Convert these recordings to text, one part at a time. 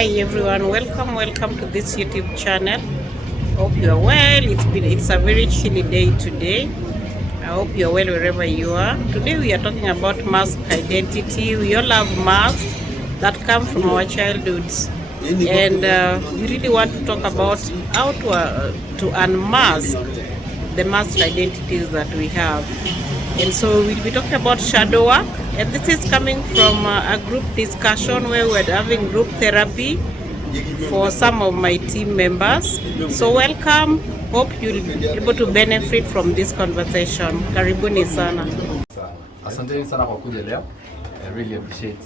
Hi everyone, welcome to this YouTube channel. Hope you are well. It's a very chilly day today. I hope you are well wherever you are. Today we are talking about mask identity. We all have masks that come from our childhoods, and we really want to talk about how to unmask the mask identities that we have. And so we'll be talking about shadow work, and this is coming from a group discussion where we're having group therapy for some of my team members. So welcome, hope you'll be able to benefit from this conversation. Karibuni sana. Asanteni sana kwa kuja leo. I really appreciate.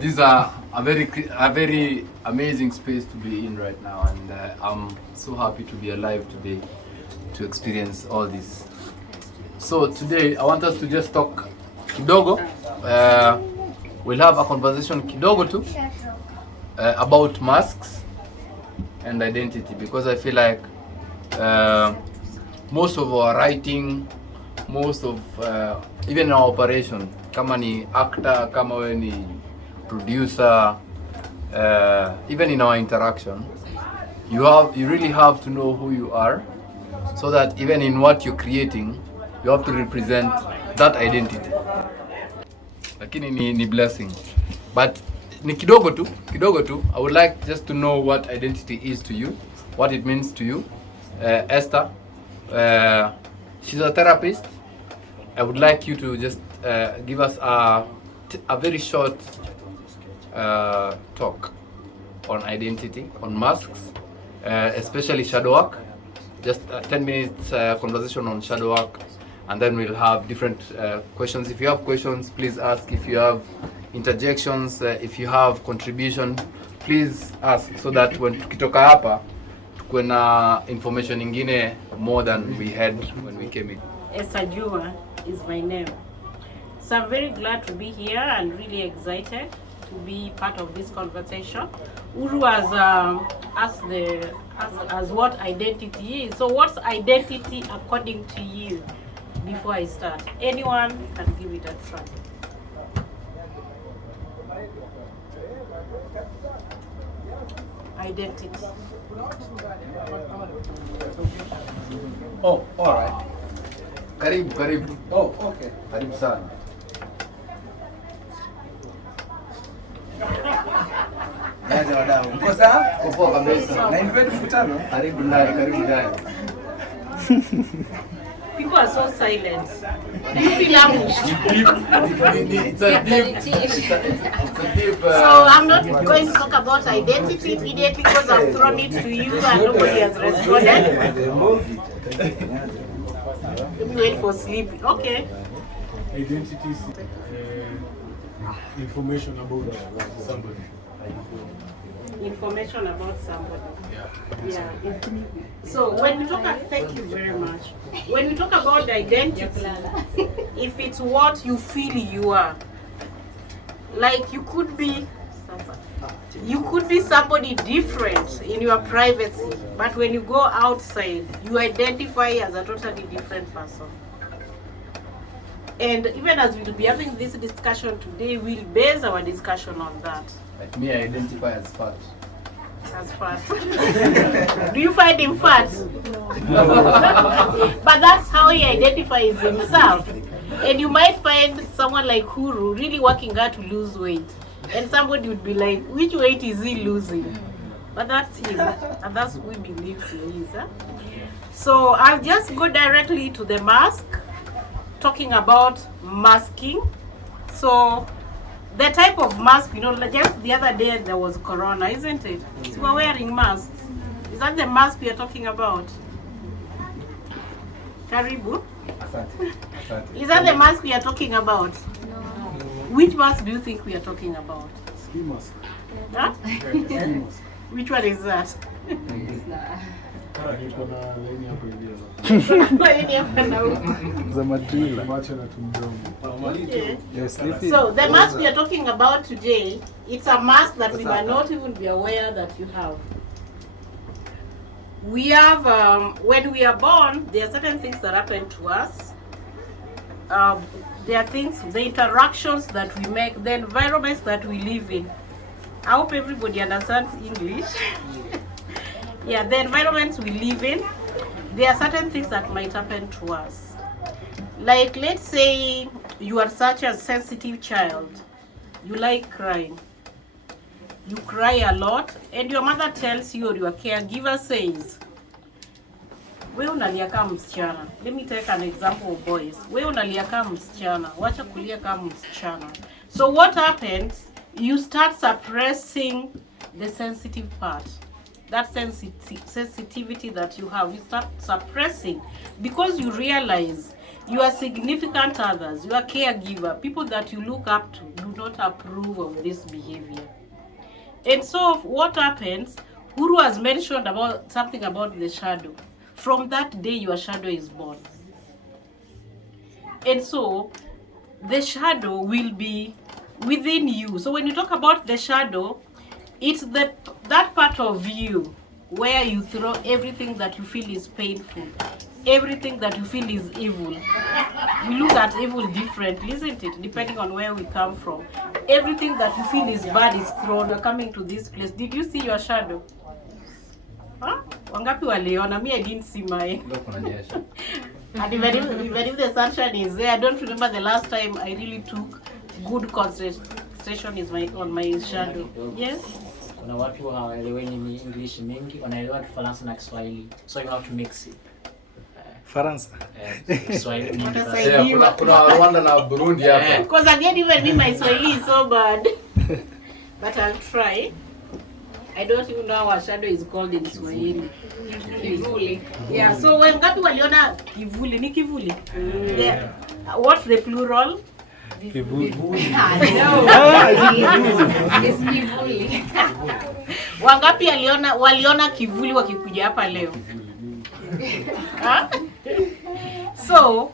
This is a very amazing space to be in right now, and I'm so happy to be alive today to experience all this. So today I want us to just talk kidogo. We'll have a conversation kidogo too about masks and identity, because I feel like most of our writing, most of even our operation, kama ni actor, kama we ni producer, even in our interaction, you really have to know who you are, so that even in what you're creating, you have to represent that identity. Lakini ni blessing, but ni kidogo tu. I would like just to know what identity is to you, what it means to you. Esther, she's a therapist. I would like you to just give us a very short talk on identity, on masks, especially shadow work. Just 10 minutes conversation on shadow work, and then we'll have different questions. If you have questions, please ask. If you have interjections, if you have contribution, please ask, so that when tukitoka hapa tukuwe na information ingine more than we had when we came in. Esther Juma is my name. So I'm very glad to be here and really excited to be part of this conversation. Uru has asked what identity is. So what's identity according to you? Before I start, anyone can give it a try. Identity. Oh, all right. Karibu. Oh, okay. Karibu sana. Naja wadau. Mko sawa? Poa kabisa. Na invite mkutano? Karibu ndani. People are so silent. Do you feel ambushed? It's a deep. So I'm not going to talk about identity immediately because I've thrown it to you and nobody has responded. Let me wait for sleep. Okay. Identity is information about somebody. Information about somebody. Yeah. So when we talk, thank you very much. When we talk about identity, if it's what you feel you are, like you could be somebody different in your privacy, but when you go outside, you identify as a totally different person. And even as we'll be having this discussion today, we'll base our discussion on that. Like me, I identify as fat. As fat. Do you find him fat? No. But that's how he identifies himself. And you might find someone like Huru really working hard to lose weight. And somebody would be like, which weight is he losing? But that's him. And that's who we believe he is. Huh? So I'll just go directly to the mask, talking about masking. So the type of mask, just the other day there was corona, isn't it? So we're wearing masks. Is that the mask we are talking about? Karibu? Asante. Is that the mask we are talking about? No. Which mask do you think we are talking about? Ski mask. Huh? Ski mask. Which one is that? Niko na laini hapo hivi. Za madrila. Macho na tumdomo. Okay. Yes, So the mask we are talking about today, it's a mask that we might not even be aware that you have. We have, when we are born, there are certain things that happen to us. There are things, the interactions that we make, the environments that we live in. I hope everybody understands English. Yeah, the environments we live in, there are certain things that might happen to us. Like, let's say you are such a sensitive child. You like crying. You cry a lot, and your mother tells you, or your caregiver says, wewe unalia kama msichana. Let me take an example of boys. Wewe unalia kama msichana. Wacha kulia kama msichana. So what happens? You start suppressing the sensitive part. That sensitivity that you have, you start suppressing because you realize your significant others, your caregiver, people that you look up to, do not approve of this behavior. And so what happens? Guru has mentioned about something about the shadow. From that day, your shadow is born. And so the shadow will be within you. So when you talk about the shadow, it's that part of you where you throw everything that you feel is painful, everything that you feel is evil. We look at evil differently, isn't it? Depending on where we come from. Everything that you feel is bad is thrown. You're coming to this place. Did you see your shadow? Huh? Wangapi waliona? Me, I didn't see mine. And even if the sunshine is there, I don't remember the last time I really took good concentration on my shadow. Yes? Kuna watu hawaelewi English mingi, wanaelewa Kifaransa na Kiswahili. So you have to mix it. Faransa. Kiswahili. Kuna Rwanda na Burundi hapa. Because again, even me, my Swahili is so bad. But I'll try. I don't even know how a shadow is called in Swahili. Kivuli. Yeah, so when ngapi waliona kivuli? Ni kivuli? Yeah. What's the plural? Kivuli. It's kivuli. Wangapi waliona kivuli wakikuja hapa leo? Huh? So,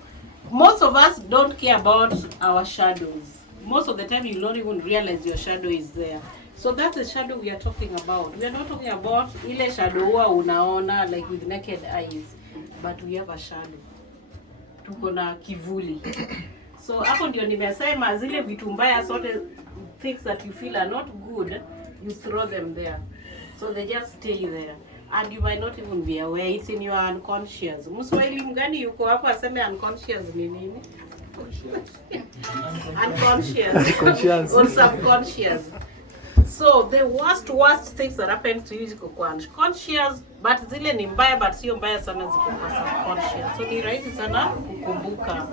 most of us don't care about our shadows. Most of the time you don't even realize your shadow is there. So that's the shadow we are talking about. We are not talking about ile shadow huwa unaona like with naked eyes, but we have a shadow. Tuko na kivuli. So hapo ndio nimesema zile vitu mbaya zote, things that you feel are not good, you throw them there. So they just stay there. And you might not even be aware, it's in your unconscious. Mswahili mgani yuko hapo aseme unconscious ni nini? Unconscious. Or subconscious. So the worst things that happen to you ziko kwa unconscious, but zile ni mbaya, but sio mbaya sana, ziko kwa subconscious. So ni rahisi sana kukumbuka.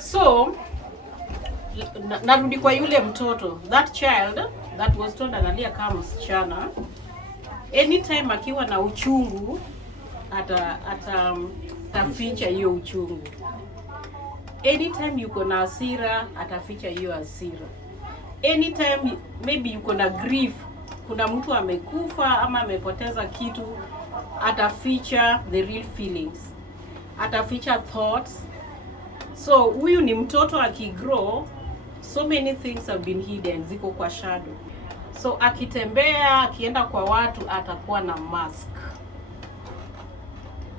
So narudi kwa yule mtoto, that child that was told analia kama msichana. Anytime akiwa na uchungu ataficha hiyo uchungu. Anytime yuko na hasira ataficha hiyo hasira. Anytime maybe yuko na grief, kuna mtu amekufa ama amepoteza kitu, ataficha the real feelings. Ataficha thoughts. So huyu ni mtoto akigrow, so many things have been hidden, ziko kwa shadow. So akitembea, akienda kwa watu, atakuwa na mask.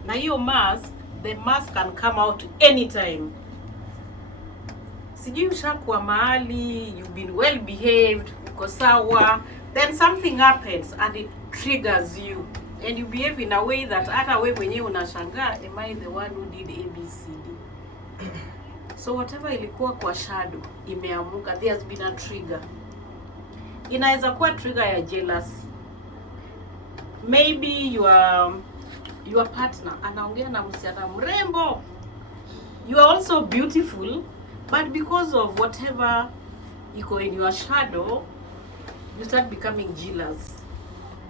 Na hiyo mask, the mask can come out anytime. Sijui ushakuwa mahali, you've been well behaved, uko sawa, then something happens and it triggers you. And you behave in a way that hata wewe mwenyewe unashangaa, am I the one who did ABCD? So whatever ilikuwa kwa shadow, imeamuka, there has been a trigger. Inaweza kuwa trigger ya jealousy. Maybe your partner anaongea na msichana mrembo. You are also beautiful, but because of whatever iko in your shadow, you start becoming jealous.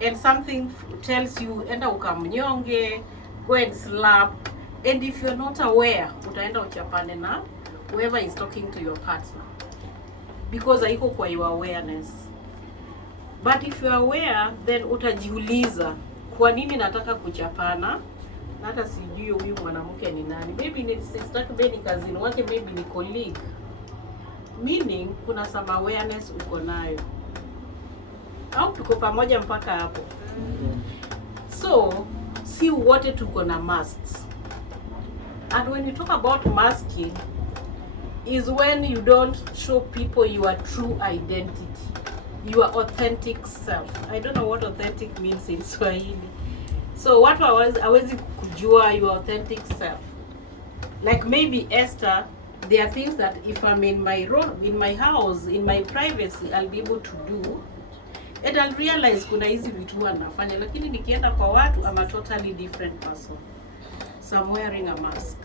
And something tells you, enda ukamnyonge, go and slap. And if you're not aware, utaenda uchapane na whoever is talking to your partner. Because haiko kwa your awareness. But if you are aware, then utajiuliza, kwa nini nataka kuchapana? Na hata sijui huyu mwanamke ni nani. Maybe ni sister, maybe ni cousin wake, maybe ni colleague. Meaning, kuna some awareness uko nayo. Au tuko pamoja mpaka hapo. So, si wote tuko na masks. And when you talk about masking, is when you don't show people your true identity. your authentic self. I don't know what authentic means in Swahili. So watu hawezi kujua your authentic self. Like maybe Esther, there are things that if I'm in my room, in my house, in my privacy, I'll be able to do. And I'll realize kuna hizi vitu anafanya, lakini nikienda kwa watu, I'm a totally different person. So I'm wearing a mask.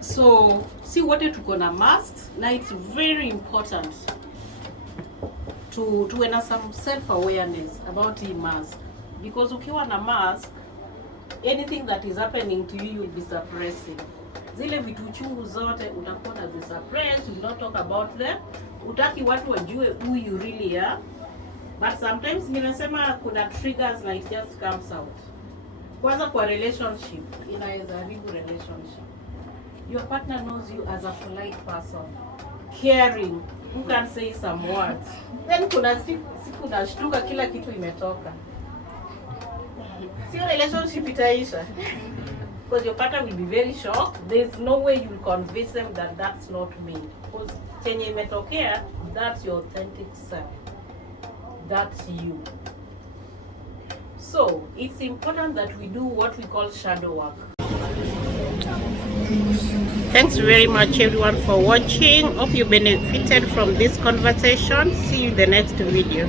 So see what tuko na masks, na it's very important to have some self-awareness about the mask, because ukiwa na mask, anything that is happening to you, you'll be suppressing. Zile vitu chungu zote utakuwa na suppress, you will not talk about them. Utaki watu wajue who you really are. But sometimes ninasema kuna triggers na it just comes out. Kwanza kwa relationship, inaweza haribu relationship. Your partner knows you as a polite person, caring, who can say some words. Then kuna siku nashtuka kila kitu imetoka. Sio relationship itaisha. Because your partner will be very shocked. There's no way you'll convince them that that's not me. Because chenye imetokea, that's your authentic self. That's you. So it's important that we do what we call shadow work. Thanks very much everyone for watching. Hope you benefited from this conversation. See you in the next video.